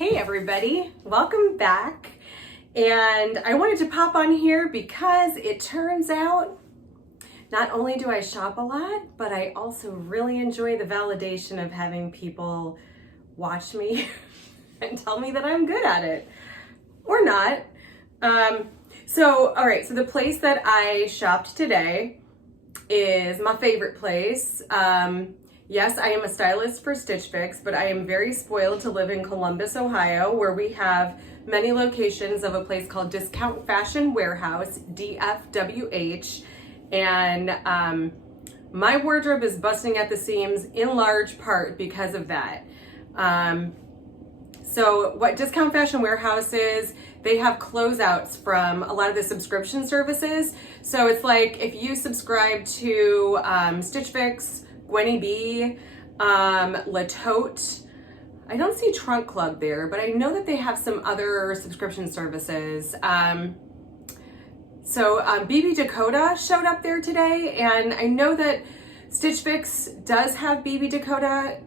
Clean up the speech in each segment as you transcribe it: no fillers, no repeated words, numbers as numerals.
Hey everybody, welcome back. And I wanted to pop on here because it turns out not only do I shop a lot, but I also really enjoy the validation of having people watch me and tell me that I'm good at it or not. So the place that I shopped today is my favorite place. Yes, I am a stylist for Stitch Fix, but I am very spoiled to live in Columbus, Ohio, where we have many locations of a place called Discount Fashion Warehouse, DFWH. And my wardrobe is busting at the seams in large part because of that. So what Discount Fashion Warehouse is, they have closeouts from a lot of the subscription services. So it's like if you subscribe to Stitch Fix, Gwenny B, Latote. I don't see Trunk Club there, but I know that they have some other subscription services. So BB Dakota showed up there today, and I know that Stitch Fix does have BB Dakota,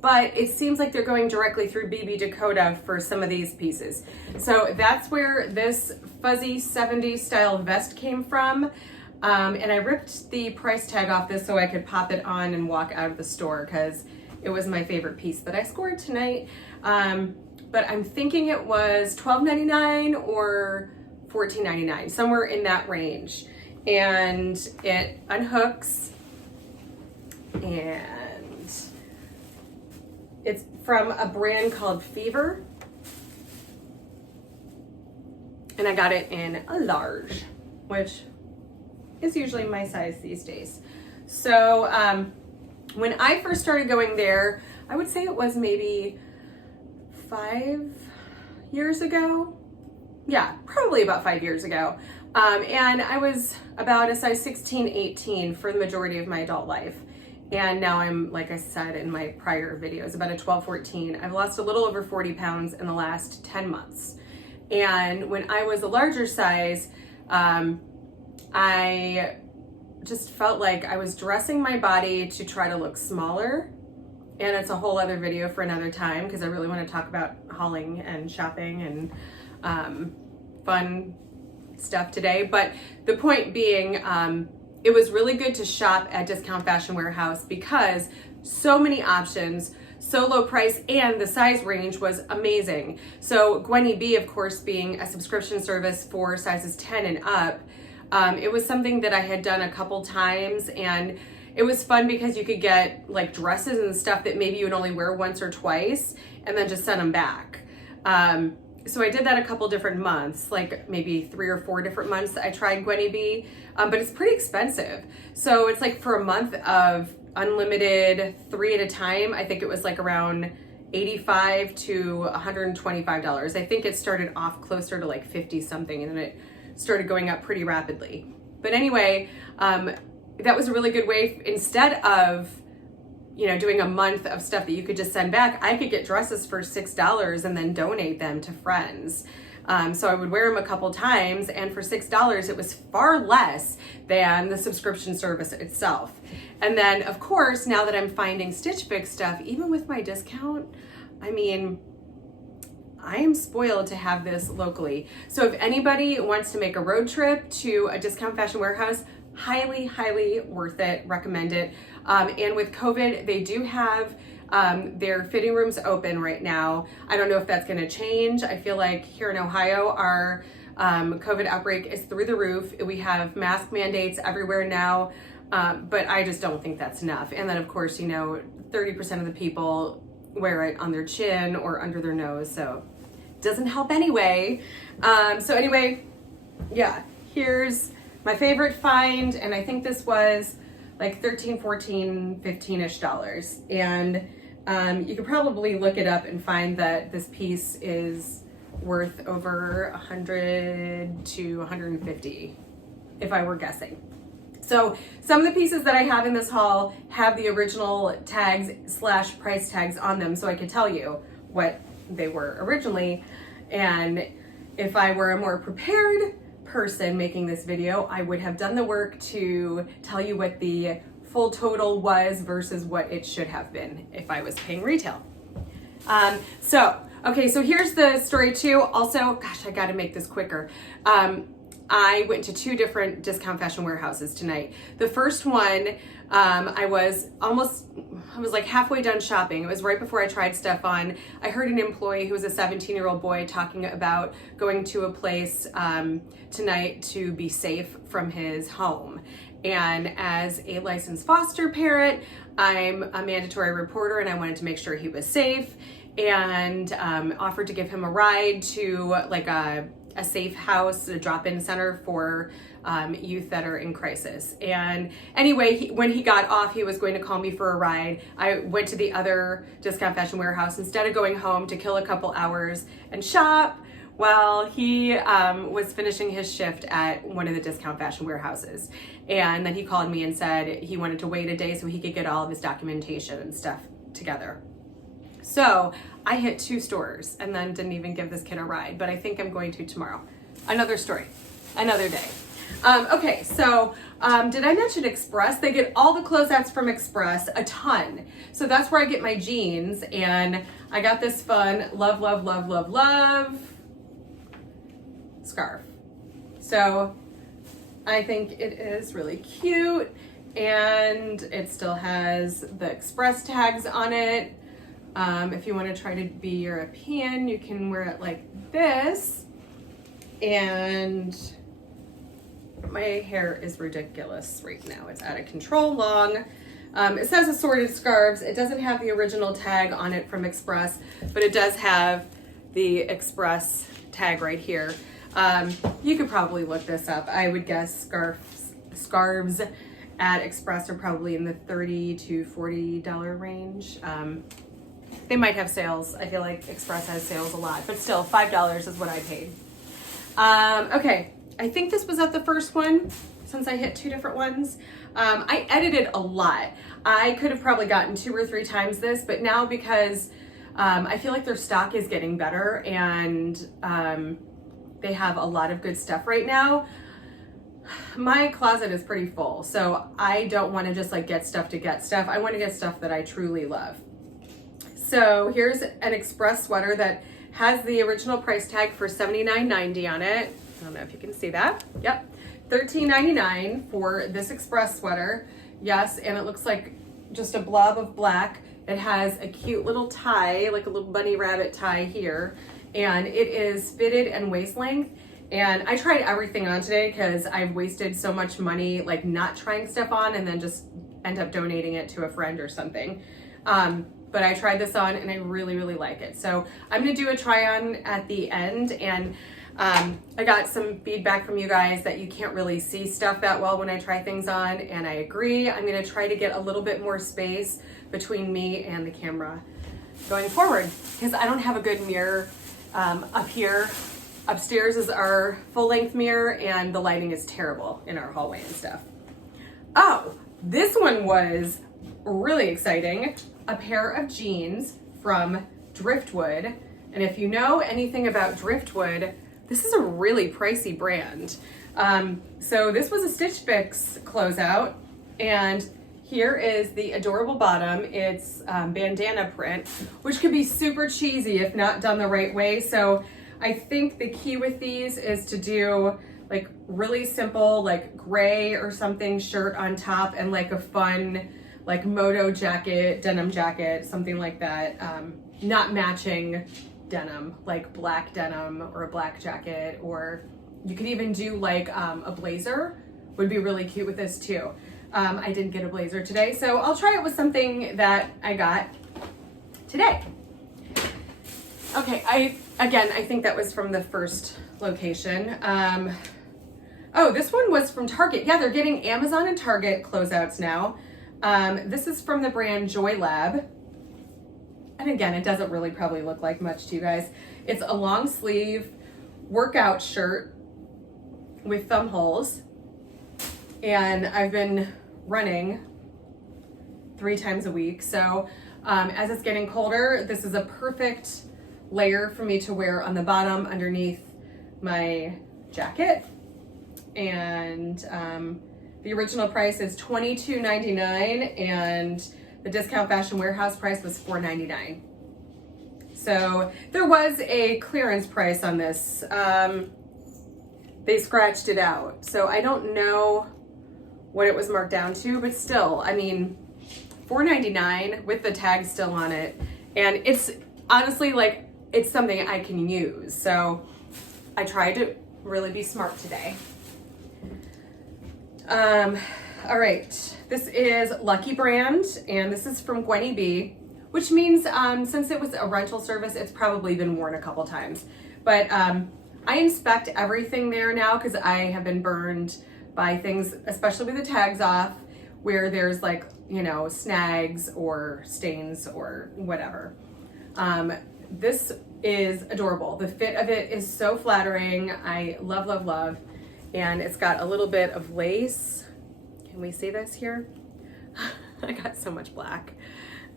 but it seems like they're going directly through BB Dakota for some of these pieces. So that's where this fuzzy 70s style vest came from. And I ripped the price tag off this so I could pop it on and walk out of the store because it was my favorite piece that I scored tonight. But I'm thinking it was $12.99 or $14.99, somewhere in that range. And it unhooks, and it's from a brand called Fever. And I got it in a large, which is usually my size these days. So when I first started going there, I would say it was maybe 5 years ago. Yeah, probably about 5 years ago. And I was about a size 16, 18 for the majority of my adult life. And now I'm, like I said in my prior videos, about a 12, 14. I've lost a little over 40 pounds in the last 10 months. And when I was a larger size, I just felt like I was dressing my body to try to look smaller. And it's a whole other video for another time because I really want to talk about hauling and shopping and fun stuff today. But the point being, it was really good to shop at Discount Fashion Warehouse because so many options, so low price, and the size range was amazing. So Gwenny B, of course, being a subscription service for sizes 10 and up, it was something that I had done a couple times, and it was fun because you could get like dresses and stuff that maybe you would only wear once or twice and then just send them back. So I did that a couple different months, like maybe 3 or 4 different months I tried Gwenny B, but it's pretty expensive. So it's like for a month of unlimited 3 at a time, I think it was like around $85 to $125. I think it started off closer to like 50 something, and then it started going up pretty rapidly. But anyway, that was a really good way. Instead of, doing a month of stuff that you could just send back, I could get dresses for $6 and then donate them to friends. So I would wear them a couple times, and for $6, it was far less than the subscription service itself. And then, of course, now that I'm finding Stitch Fix stuff, even with my discount, I am spoiled to have this locally. So if anybody wants to make a road trip to a Discount Fashion Warehouse, highly, highly worth it, recommend it. And with COVID, they do have their fitting rooms open right now. I don't know if that's gonna change. I feel like here in Ohio, our COVID outbreak is through the roof. We have mask mandates everywhere now, but I just don't think that's enough. And then of course, 30% of the people wear it on their chin or under their nose, so it doesn't help anyway. So anyway, yeah, here's my favorite find, and I think this was like $13, $14, $15-ish dollars. And you could probably look it up and find that this piece is worth over $100 to $150 if I were guessing. So some of the pieces that I have in this haul have the original tags / price tags on them, so I could tell you what they were originally. And if I were a more prepared person making this video, I would have done the work to tell you what the full total was versus what it should have been if I was paying retail. Okay, so here's the story too. Also, gosh, I gotta make this quicker. I went to 2 different discount fashion warehouses tonight. The first one, I was like halfway done shopping. It was right before I tried stuff on. I heard an employee who was a 17-year-old boy talking about going to a place tonight to be safe from his home. And as a licensed foster parent, I'm a mandatory reporter and I wanted to make sure he was safe, and offered to give him a ride to like a safe house, a drop-in center for youth that are in crisis. And anyway, when he got off, he was going to call me for a ride. I went to the other discount fashion warehouse instead of going home to kill a couple hours and shop while he was finishing his shift at one of the discount fashion warehouses. And then he called me and said he wanted to wait a day so he could get all of his documentation and stuff together. So I hit 2 stores and then didn't even give this kid a ride, but I think I'm going to tomorrow. Another story, another day. Okay, so did I mention Express? They get all the closeouts from Express, a ton. So that's where I get my jeans, and I got this fun love, love, love, love, love scarf. So I think it is really cute, and it still has the Express tags on it. If you want to try to be European, you can wear it like this. And my hair is ridiculous right now. It's out of control long. It says assorted scarves. It doesn't have the original tag on it from Express, but it does have the Express tag right here. You could probably look this up. I would guess scarves at Express are probably in the $30 to $40 range. They might have sales. I feel like Express has sales a lot, but still $5 is what I paid. Okay, I think this was at the first one since I hit 2 different ones. I edited a lot. I could have probably gotten 2 or 3 times this, but now because I feel like their stock is getting better and they have a lot of good stuff right now. My closet is pretty full, so I don't want to just like get stuff to get stuff. I want to get stuff that I truly love. So here's an Express sweater that has the original price tag for $79.90 on it. I don't know if you can see that. Yep, $13.99 for this Express sweater. Yes, and it looks like just a blob of black. It has a cute little tie, like a little bunny rabbit tie here, and it is fitted and waist length. And I tried everything on today because I've wasted so much money like not trying stuff on and then just end up donating it to a friend or something. But I tried this on and I really, really like it. So I'm gonna do a try on at the end, and I got some feedback from you guys that you can't really see stuff that well when I try things on, and I agree. I'm gonna try to get a little bit more space between me and the camera going forward because I don't have a good mirror up here. Upstairs is our full-length mirror and the lighting is terrible in our hallway and stuff. Oh, this one was really exciting. A pair of jeans from Driftwood. And if you know anything about Driftwood, this is a really pricey brand. So this was a Stitch Fix closeout, and here is the adorable bottom. It's bandana print, which could be super cheesy if not done the right way. So I think the key with these is to do like really simple, like gray or something shirt on top and like a fun like moto jacket, denim jacket, something like that. Not matching denim, like black denim or a black jacket, or you could even do like a blazer would be really cute with this too. I didn't get a blazer today, so I'll try it with something that I got today. Okay, I think that was from the first location. Oh, this one was from Target. Yeah, they're getting Amazon and Target closeouts now. This is from the brand Joy Lab. And again, it doesn't really probably look like much to you guys. It's a long sleeve workout shirt with thumb holes. And I've been running 3 times a week. So as it's getting colder, this is a perfect layer for me to wear on the bottom underneath my jacket. And the original price is $22.99 and the discount fashion warehouse price was $4.99. So there was a clearance price on this. They scratched it out. So I don't know what it was marked down to, but still, I mean, $4.99 with the tag still on it. And it's honestly like, it's something I can use. So I tried to really be smart today. All right, this is Lucky Brand, and this is from Gwenny B, which means since it was a rental service, it's probably been worn a couple times. But I inspect everything there now because I have been burned by things, especially with the tags off, where there's like, you know, snags or stains or whatever. This is adorable. The fit of it is so flattering. I love, love, love. And it's got a little bit of lace. Can we see this here? I got so much black.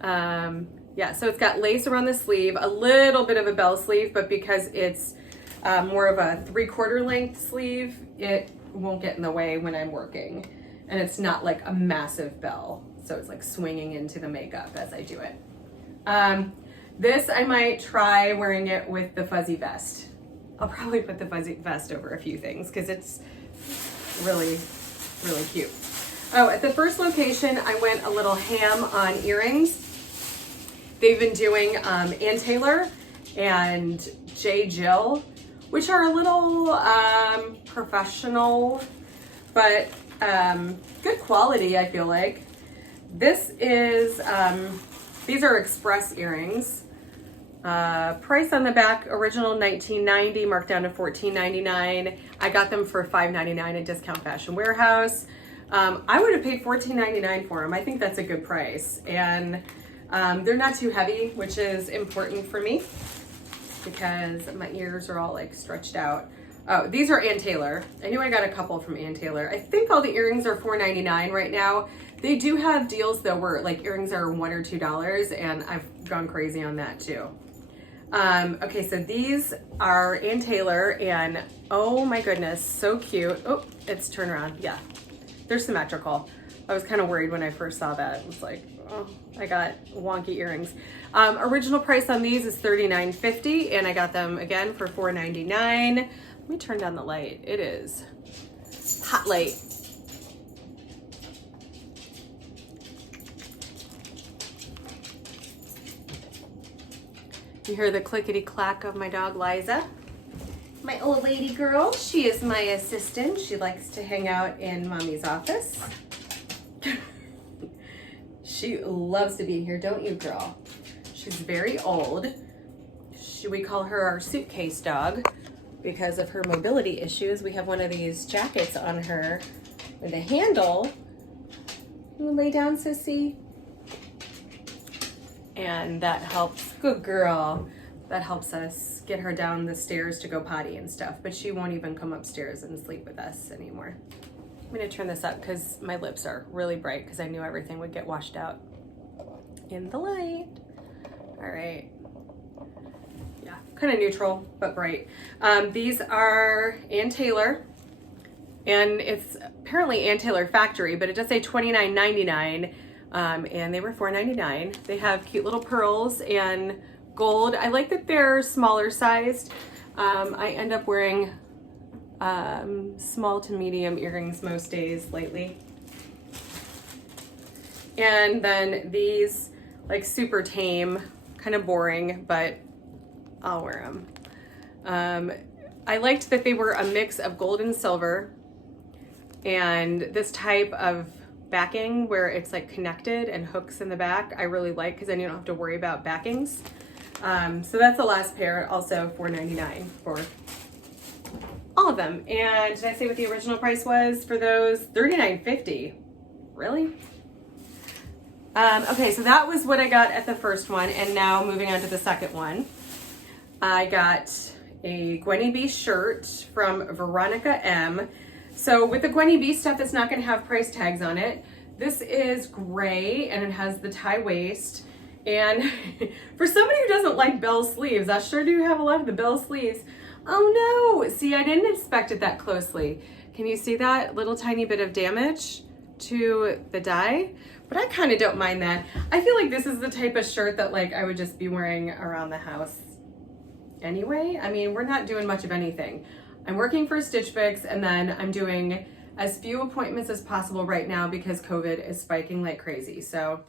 Yeah, so it's got lace around the sleeve, a little bit of a bell sleeve, but because it's more of a 3/4 length sleeve, it won't get in the way when I'm working. And it's not like a massive bell. So it's like swinging into the makeup as I do it. This, I might try wearing it with the fuzzy vest. I'll probably put the fuzzy vest over a few things because it's really, really cute. Oh, at the first location, I went a little ham on earrings. They've been doing Ann Taylor and J. Jill, which are a little professional, but good quality, I feel like. This is, these are express earrings. Price on the back, original $19.90, marked down to $14.99. I got them for $5.99 at Discount Fashion Warehouse. I would have paid $14.99 for them. I think that's a good price. And they're not too heavy, which is important for me because my ears are all like stretched out. Oh, these are Ann Taylor. I knew I got a couple from Ann Taylor. I think all the earrings are $4.99 right now. They do have deals though where like earrings are $1 or $2, and I've gone crazy on that too. Okay, so these are Ann Taylor, and oh my goodness, so cute. Oh, it's turn around. Yeah, they're symmetrical. I was kind of worried when I first saw that. It was like, oh, I got wonky earrings. Original price on these is $39.50, and I got them again for $4.99. Let me turn down the light. It is hot light. You hear the clickety clack of my dog Liza. My old lady girl, she is my assistant. She likes to hang out in mommy's office. She loves to be here, don't you, girl? She's very old. We call her our suitcase dog because of her mobility issues. We have one of these jackets on her with a handle. You lay down, sissy. And that helps, good girl, that helps us get her down the stairs to go potty and stuff, but she won't even come upstairs and sleep with us anymore. I'm gonna turn this up because my lips are really bright because I knew everything would get washed out in the light. All right, yeah, kind of neutral, but bright. These are Ann Taylor, and it's apparently Ann Taylor factory, but it does say $29.99. And they were $4.99. They have cute little pearls and gold. I like that they're smaller sized. I end up wearing small to medium earrings most days lately. And then these, like super tame, kind of boring, but I'll wear them. I liked that they were a mix of gold and silver, and this type of backing where it's like connected and hooks in the back I really like because then you don't have to worry about backings. So that's the last pair, also $4.99 for all of them. And did I say what the original price was for those? $39.50. Really? Okay, so that was what I got at the first one, and now moving on to the second one. I got a Gwenny B shirt from Veronica M. So with the Gwenny B stuff, it's not gonna have price tags on it. This is gray and it has the tie waist. And for somebody who doesn't like bell sleeves, I sure do have a lot of the bell sleeves. Oh no, see, I didn't inspect it that closely. Can you see that little tiny bit of damage to the dye? but I kind of don't mind that. I feel like this is the type of shirt that like I would just be wearing around the house anyway. I mean, we're not doing much of anything. I'm working for Stitch Fix, and then I'm doing as few appointments as possible right now because COVID is spiking like crazy. So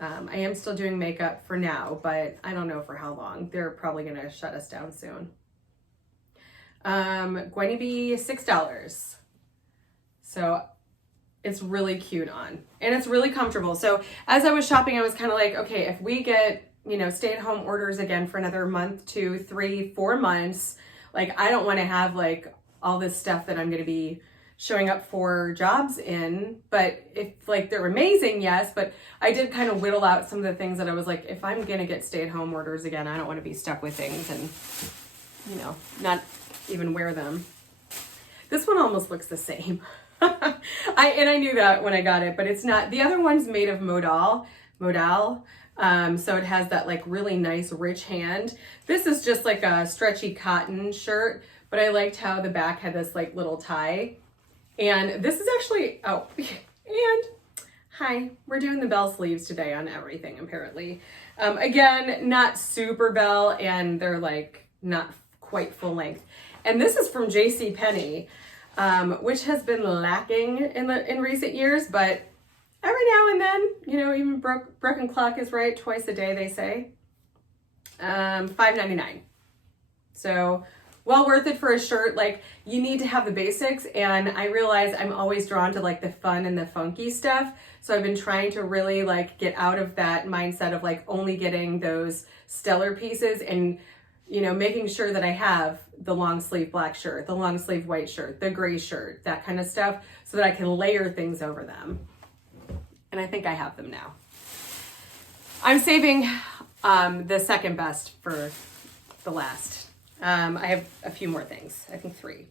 I am still doing makeup for now, but I don't know for how long. They're probably gonna shut us down soon. Going to be $6. So it's really cute on, and it's really comfortable. So as I was shopping, I was kind of like, okay, if we get, you know, stay-at-home orders again for another month, 2, 3, 4 months, like I don't want to have like all this stuff that I'm going to be showing up for jobs in. But if like they're amazing, yes, but I did kind of whittle out some of the things that I was like, if I'm going to get stay-at-home orders again, I don't want to be stuck with things and, you know, not even wear them. This one almost looks the same. I knew that when I got it, but it's not. The other one's made of modal. So it has that like really nice rich hand. This is just like a stretchy cotton shirt, but I liked how the back had this like little tie. And this is actually, oh, and hi, we're doing the bell sleeves today on everything apparently. Again, not super bell, and they're like not quite full length. And this is from JCPenney. Which has been lacking in recent years, but every now and then, you know, even broken clock is right twice a day, they say. $5.99. So well worth it for a shirt. Like, you need to have the basics, and I realize I'm always drawn to like the fun and the funky stuff. So I've been trying to really like get out of that mindset of like only getting those stellar pieces, and you know, making sure that I have the long sleeve black shirt, the long sleeve white shirt, the gray shirt, that kind of stuff, so that I can layer things over them. And I think I have them now. I'm saving the second best for the last. I have a few more things, I think 3.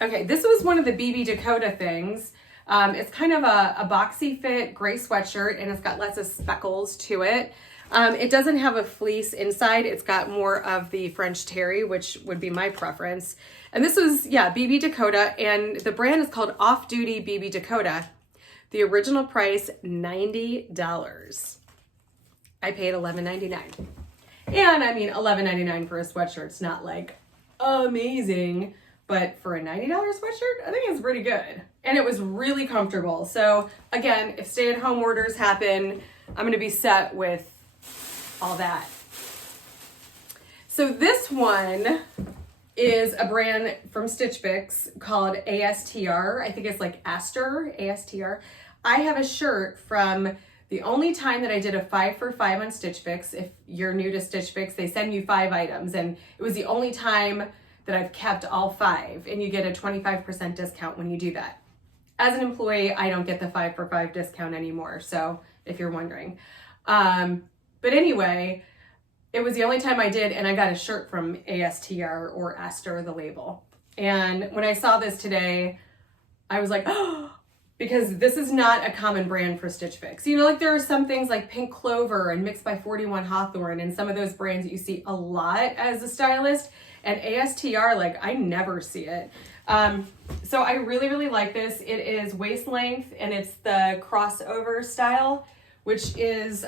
Okay, this was one of the BB Dakota things. It's kind of a boxy fit gray sweatshirt, and it's got lots of speckles to it. It doesn't have a fleece inside. It's got more of the French terry, which would be my preference. And this was, yeah, BB Dakota, and the brand is called Off Duty BB Dakota. The original price, $90. I paid $11.99. And I mean, $11.99 for a sweatshirt, it's not like amazing, but for a $90 sweatshirt, I think it's pretty good. And it was really comfortable. So again, if stay-at-home orders happen, I'm gonna be set with all that. So this one is a brand from Stitch Fix called ASTR. I think it's like ASTR. I have a shirt from the only time that I did a 5 for 5 on Stitch Fix. If you're new to Stitch Fix, they send you 5 items, and it was the only time that I've kept all 5, and you get a 25% discount when you do that. As an employee, I don't get the 5 for 5 discount anymore, so if you're wondering. But anyway, it was the only time I did, and I got a shirt from ASTR or Aster, the label. And when I saw this today, I was like, oh, because this is not a common brand for Stitch Fix. You know, like there are some things like Pink Clover and Mixed by 41 Hawthorne and some of those brands that you see a lot as a stylist, and ASTR, like I never see it. So I really, really like this. It is waist length, and it's the crossover style, which is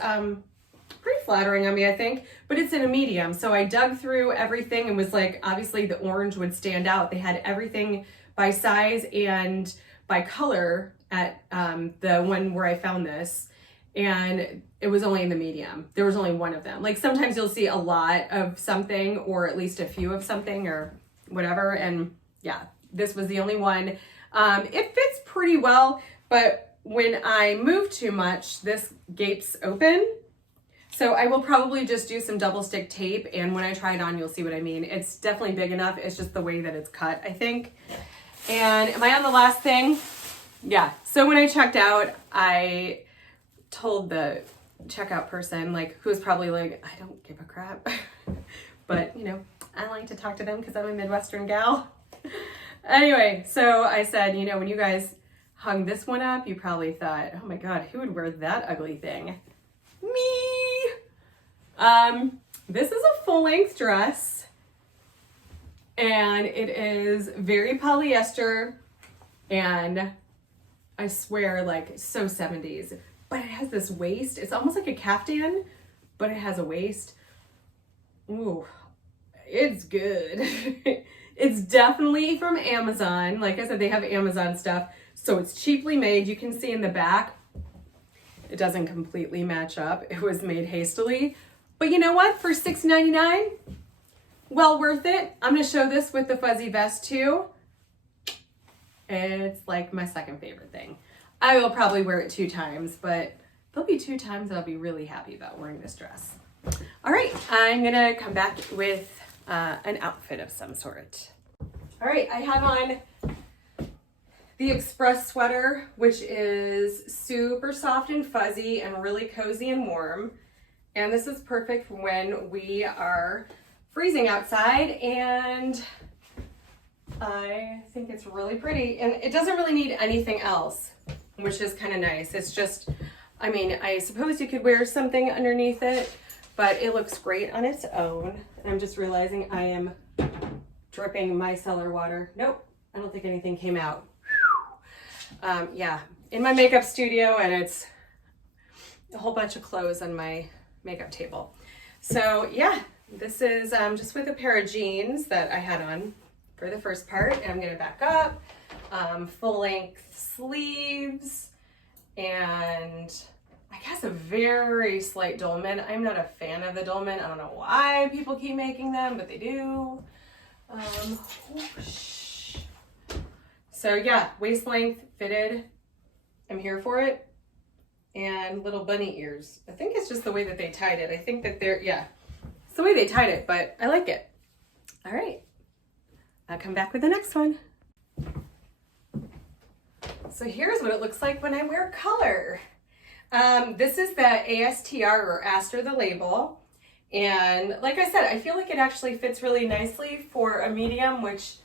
pretty flattering on me, I think, but it's in a medium. So I dug through everything and was like, obviously the orange would stand out. They had everything by size and by color at the one where I found this, and it was only in the medium. There was only one of them. Like sometimes you'll see a lot of something or at least a few of something or whatever, and yeah, this was the only one. It fits pretty well, but when I move too much, this gapes open. So I will probably just do some double stick tape, and when I try it on, you'll see what I mean. It's definitely big enough. It's just the way that it's cut, I think. And am I on the last thing? Yeah. So when I checked out, I told the checkout person, like, who was probably like, I don't give a crap. But, you know, I like to talk to them because I'm a Midwestern gal. Anyway, so I said, you know, when you guys hung this one up, you probably thought, oh my God, who would wear that ugly thing? Me. This is a full-length dress, and it is very polyester, and I swear, like, so 70s. but it has this waist. It's almost like a caftan, but it has a waist. Ooh, it's good. It's definitely from Amazon. Like I said, they have Amazon stuff, so it's cheaply made. You can see in the back, it doesn't completely match up. It was made hastily, but you know what? For $6.99, well worth it. I'm gonna show this with the fuzzy vest too. It's like my second favorite thing. I will probably wear it 2 times, but there'll be 2 times that I'll be really happy about wearing this dress. All right, I'm gonna come back with an outfit of some sort. All right, I have on the Express sweater, which is super soft and fuzzy and really cozy and warm. And this is perfect for when we are freezing outside, and I think it's really pretty. And it doesn't really need anything else, which is kind of nice. It's just, I mean, I suppose you could wear something underneath it, but it looks great on its own. And I'm just realizing I am dripping micellar water. Nope, I don't think anything came out. Yeah, in my makeup studio, and it's a whole bunch of clothes on my makeup table. So yeah, this is just with a pair of jeans that I had on for the first part, and I'm gonna back up, full length sleeves, and I guess a very slight dolman. I'm not a fan of the dolman. I don't know why people keep making them, but they do. So yeah, waist length, fitted. I'm here for it. And little bunny ears. I think it's just the way that they tied it. I think that yeah, it's the way they tied it, but I like it. All right, I'll come back with the next one. So here's what it looks like when I wear color. This is the ASTR, or Aster the Label. And like I said, I feel like it actually fits really nicely for a medium, which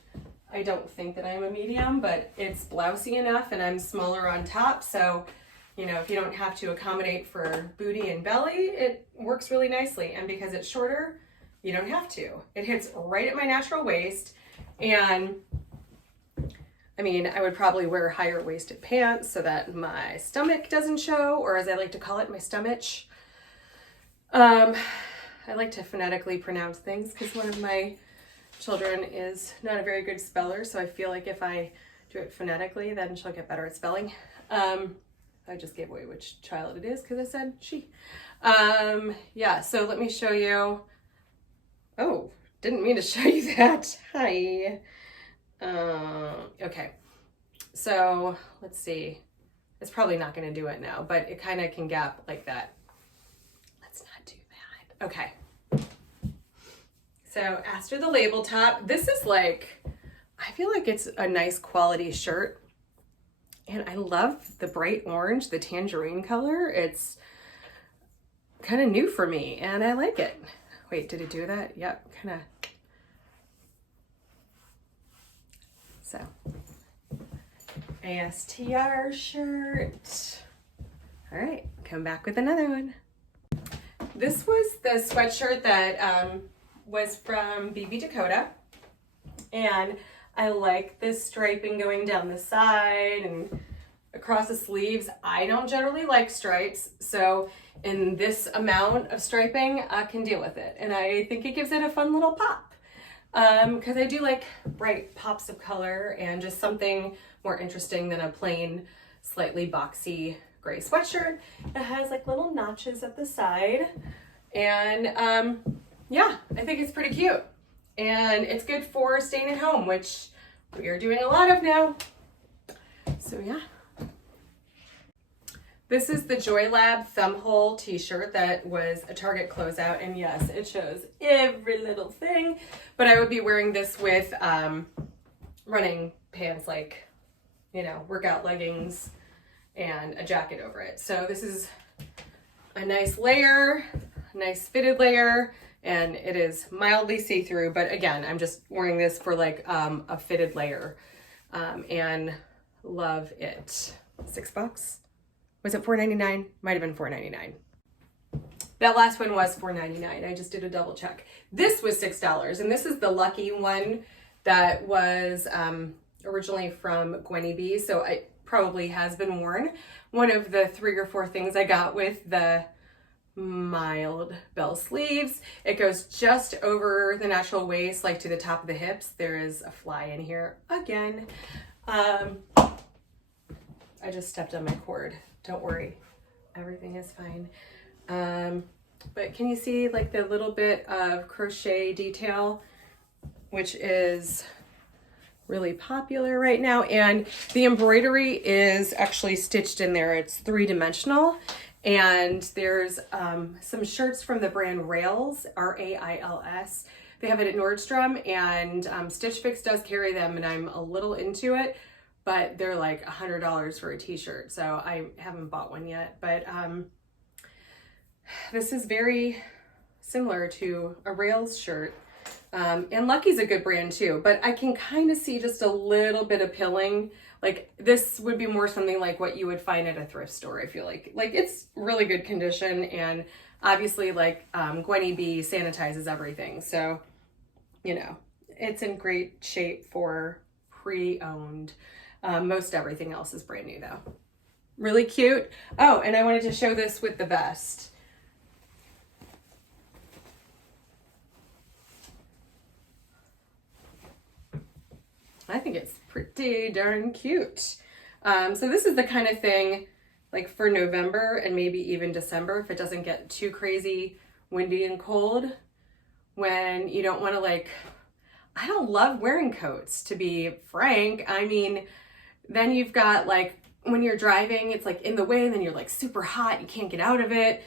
I don't think that I'm a medium, but it's blousy enough and I'm smaller on top. So, you know, if you don't have to accommodate for booty and belly, it works really nicely. And because it's shorter, you don't have to. It hits right at my natural waist. And I mean, I would probably wear higher waisted pants so that my stomach doesn't show, or as I like to call it, my stomach. I like to phonetically pronounce things because one of my children is not a very good speller, so I feel like if I do it phonetically, then she'll get better at spelling. I just gave away which child it is because I said she. Yeah, so let me show you. Oh, didn't mean to show you that. Hi. Okay, so let's see. It's probably not going to do it now, but it kind of can gap like that. Let's not do that. Okay. So Aster the Label top. This is like, I feel like it's a nice quality shirt. And I love the bright orange, the tangerine color. It's kind of new for me and I like it. Wait, did it do that? Yep, kind of. So, ASTR shirt. All right, come back with another one. This was the sweatshirt that was from BB Dakota, and I like this striping going down the side and across the sleeves. I don't generally like stripes, so in this amount of striping, I can deal with it, and I think it gives it a fun little pop. Because I do like bright pops of color and just something more interesting than a plain, slightly boxy gray sweatshirt. It has like little notches at the side, and yeah, I think it's pretty cute. And it's good for staying at home, which we are doing a lot of now. So yeah. This is the JoyLab Thumbhole t-shirt that was a Target closeout, and yes, it shows every little thing, but I would be wearing this with running pants, like, you know, workout leggings and a jacket over it. So this is a nice layer, nice fitted layer, and it is mildly see-through, but again, I'm just wearing this for like a fitted layer, and love it. $6? Was it $4.99? Might have been $4.99. That last one was $4.99. I just did a double check. This was $6, and this is the lucky one that was originally from Gwenny B. So I probably has been worn. One of the 3 or 4 things I got with the mild bell sleeves. It goes just over the natural waist, like to the top of the hips. There is a fly in here again. I just stepped on my cord. Don't worry, everything is fine. But can you see like the little bit of crochet detail, which is really popular right now? And the embroidery is actually stitched in there. It's 3-dimensional. And there's some shirts from the brand Rails, R-A-I-L-S. They have it at Nordstrom, and Stitch Fix does carry them, and I'm a little into it, but they're like $100 for a t-shirt, so I haven't bought one yet. But this is very similar to a Rails shirt. And Lucky's a good brand too, but I can kind of see just a little bit of pilling. Like this would be more something like what you would find at a thrift store, I feel like. Like it's really good condition, and obviously like Gwenny B sanitizes everything. So, you know, it's in great shape for pre-owned. Most everything else is brand new though. Really cute. Oh, and I wanted to show this with the vest. I think it's pretty darn cute. So this is the kind of thing like for November and maybe even December, if it doesn't get too crazy windy and cold, when you don't want to like, I don't love wearing coats, to be frank. I mean, then you've got like, when you're driving, it's like in the way, and then you're like super hot, you can't get out of it.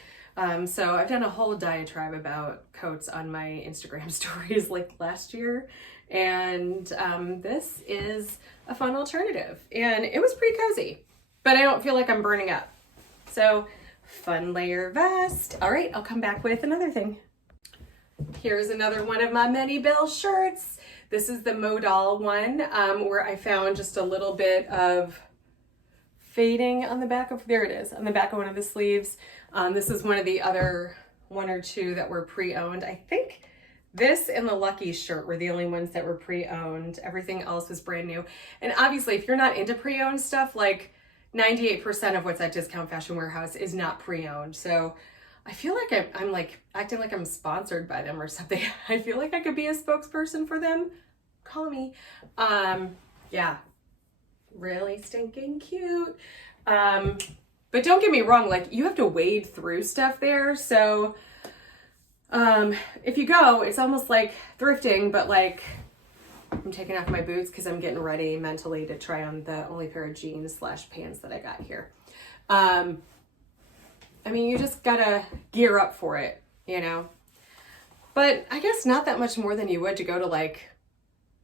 So I've done a whole diatribe about coats on my Instagram stories like last year. And this is a fun alternative, and it was pretty cozy, but I don't feel like I'm burning up. So fun layer vest. All right, I'll come back with another thing. Here's another one of my many bell shirts. This is the Modal one, where I found just a little bit of fading on the back of, there it is, on the back of one of the sleeves. This is one of the other 1 or 2 that were pre-owned. I think this and the Lucky shirt were the only ones that were pre-owned. Everything else was brand new. And obviously, if you're not into pre-owned stuff, like 98% of what's at Discount Fashion Warehouse is not pre-owned. So I feel like I'm like acting like I'm sponsored by them or something. I feel like I could be a spokesperson for them. Call me. Yeah, really stinking cute. But don't get me wrong, like you have to wade through stuff there. So if you go, it's almost like thrifting, but like I'm taking off my boots because I'm getting ready mentally to try on the only pair of jeans / pants that I got here. I mean, you just gotta gear up for it, you know, but I guess not that much more than you would to go to like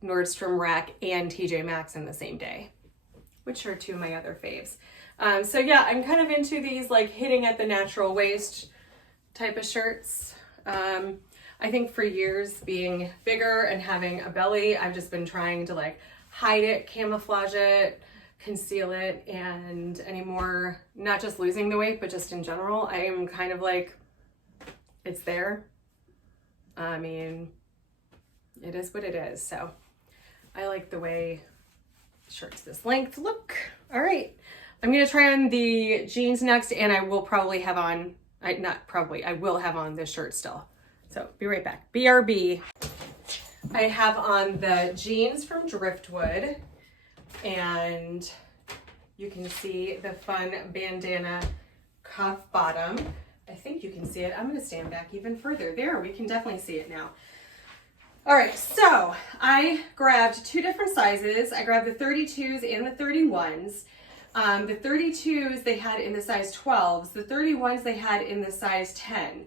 Nordstrom Rack and TJ Maxx in the same day, which are 2 of my other faves. So yeah, I'm kind of into these like hitting at the natural waist type of shirts. I think for years being bigger and having a belly, I've just been trying to like hide it, camouflage it, conceal it, and anymore, not just losing the weight, but just in general, I am kind of like, it's there. I mean, it is what it is. So I like the way shirts this length look. All right, I'm gonna try on the jeans next, and I will probably have on, I will have on this shirt still. So be right back. BRB. I have on the jeans from Driftwood, and you can see the fun bandana cuff bottom. I think you can see it. I'm gonna stand back even further. There, we can definitely see it now. All right, so I grabbed 2 different sizes. I grabbed the 32s and the 31s. The 32s they had in the size 12s. The 31s they had in the size 10.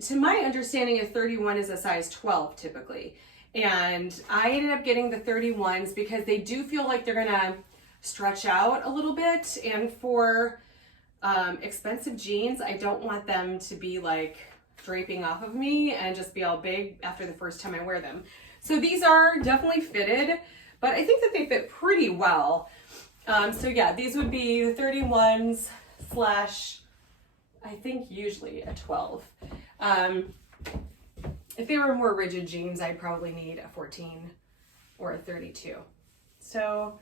To my understanding, a 31 is a size 12 typically. And I ended up getting the 31s because they do feel like they're gonna stretch out a little bit. And for expensive jeans, I don't want them to be like draping off of me and just be all big after the first time I wear them. So these are definitely fitted, but I think that they fit pretty well. So yeah, these would be the 31s / I think usually a 12. If they were more rigid jeans, I'd probably need a 14 or a 32. So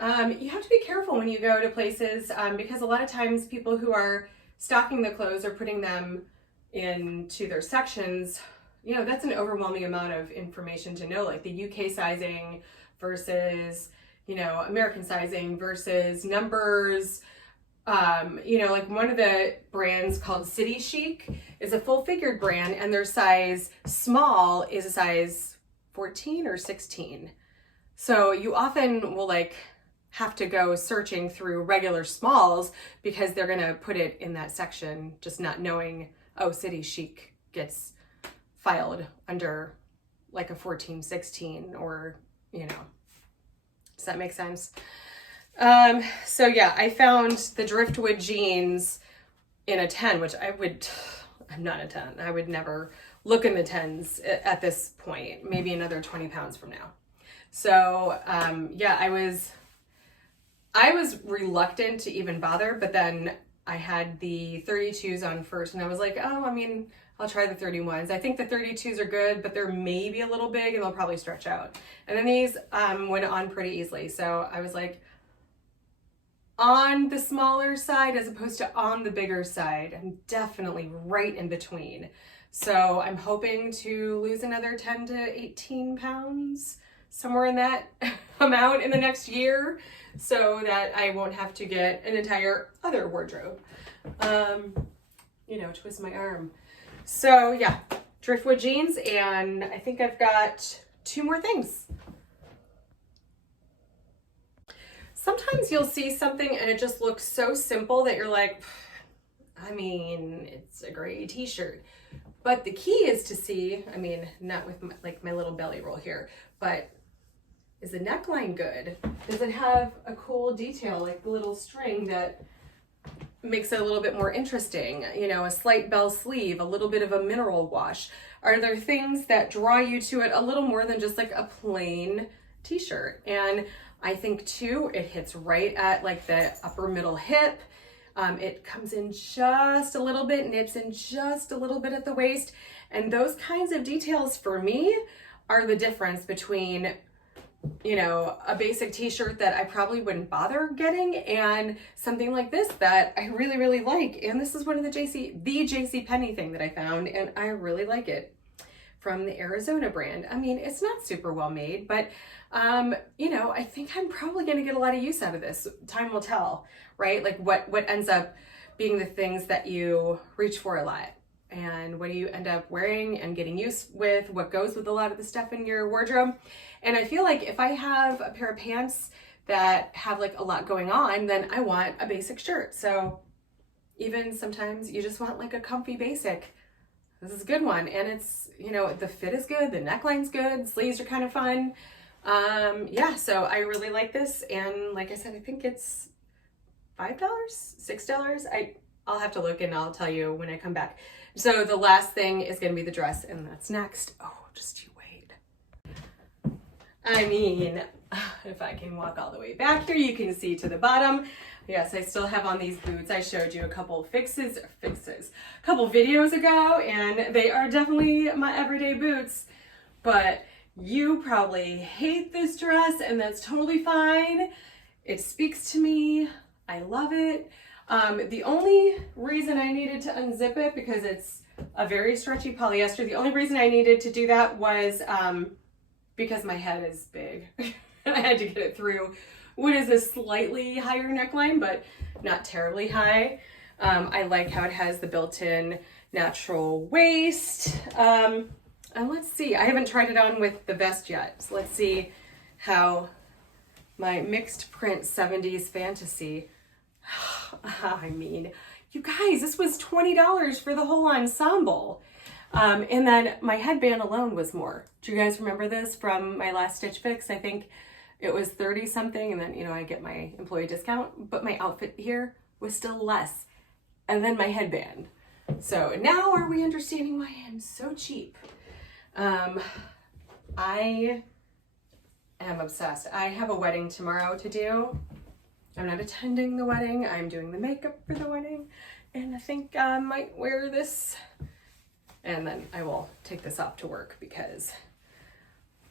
You have to be careful when you go to places because a lot of times people who are stocking the clothes or putting them into their sections, you know, that's an overwhelming amount of information to know, like the UK sizing versus, you know, American sizing versus numbers. You know, like one of the brands called City Chic is a full figured brand, and their size small is a size 14 or 16. So you often will like have to go searching through regular smalls because they're gonna put it in that section, just not knowing, oh, City Chic gets filed under like a 14, 16, or, you know, does that make sense? So yeah, I found the driftwood jeans in a 10, which I'm not a 10. I would never look in the 10s at this point, maybe another 20 pounds from now. So, yeah, I was reluctant to even bother, but then I had the 32s on first, and I was like, oh, I mean, I'll try the 31s. I think the 32s are good, but they're maybe a little big and they'll probably stretch out. And then these went on pretty easily. So I was like, on the smaller side as opposed to on the bigger side. I'm definitely right in between. So I'm hoping to lose another 10 to 18 pounds, somewhere in that amount in the next year, so that I won't have to get an entire other wardrobe, you know, twist my arm. So yeah, driftwood jeans, and I think I've got 2 more things. Sometimes you'll see something and it just looks so simple that you're like, I mean, it's a gray t-shirt. But the key is to see, I mean, not with my little belly roll here, but is the neckline good? Does it have a cool detail, like the little string that makes it a little bit more interesting? You know, a slight bell sleeve, a little bit of a mineral wash. Are there things that draw you to it a little more than just like a plain t-shirt? And I think too, it hits right at like the upper middle hip. It comes in just a little bit, nips in just a little bit at the waist. And those kinds of details for me are the difference between, you know, a basic t-shirt that I probably wouldn't bother getting and something like this that I really, really like. And this is one of the JCPenney thing that I found, and I really like it, from the Arizona brand. I mean, it's not super well made, but you know, I think I'm probably gonna get a lot of use out of this. Time will tell, right? Like what ends up being the things that you reach for a lot, and what do you end up wearing and getting used with, what goes with a lot of the stuff in your wardrobe. And I feel like if I have a pair of pants that have like a lot going on, then I want a basic shirt. So even sometimes you just want like a comfy basic. This is a good one. And it's, you know, the fit is good, the neckline's good, sleeves are kind of fun. Yeah, so I really like this. And like I said, I think it's $5, $6. I'll have to look and I'll tell you when I come back. So the last thing is going to be the dress, and that's next. Oh, just you wait. I mean, if I can walk all the way back here, you can see to the bottom. Yes, I still have on these boots. I showed you a couple a couple videos ago, and they are definitely my everyday boots. But you probably hate this dress, and that's totally fine. It speaks to me. I love it. The only reason I needed to unzip it, because it's a very stretchy polyester, the only reason I needed to do that was because my head is big. I had to get it through what is a slightly higher neckline, but not terribly high. I like how it has the built-in natural waist. And let's see, I haven't tried it on with the vest yet. So let's see how my mixed print 70s fantasy. I mean, you guys, this was $20 for the whole ensemble. And then my headband alone was more. Do you guys remember this from my last Stitch Fix? I think it was 30 something, and then, you know, I get my employee discount, but my outfit here was still less. And then my headband. So now are we understanding why I am so cheap? I am obsessed. I have a wedding tomorrow to do. I'm not attending the wedding. I'm doing the makeup for the wedding. And I think I might wear this. And then I will take this off to work because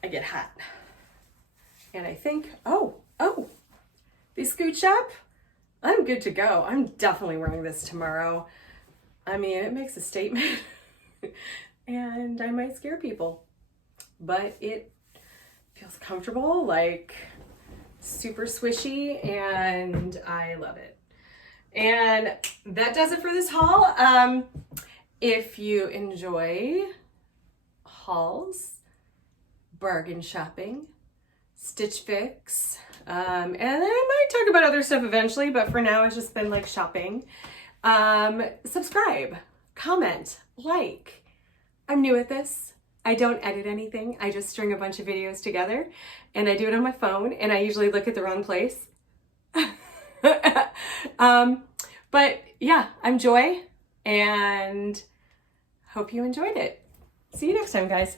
I get hot. And I think, oh, they scooch up, I'm good to go. I'm definitely wearing this tomorrow. I mean, it makes a statement and I might scare people, but it feels comfortable, like super swishy, and I love it. And that does it for this haul. If you enjoy hauls, bargain shopping, Stitch Fix, and I might talk about other stuff eventually, but for now it's just been like shopping. Subscribe, comment, like. I'm new at this. I don't edit anything. I just string a bunch of videos together and I do it on my phone, and I usually look at the wrong place. But yeah, I'm Joy and hope you enjoyed it. See you next time, guys.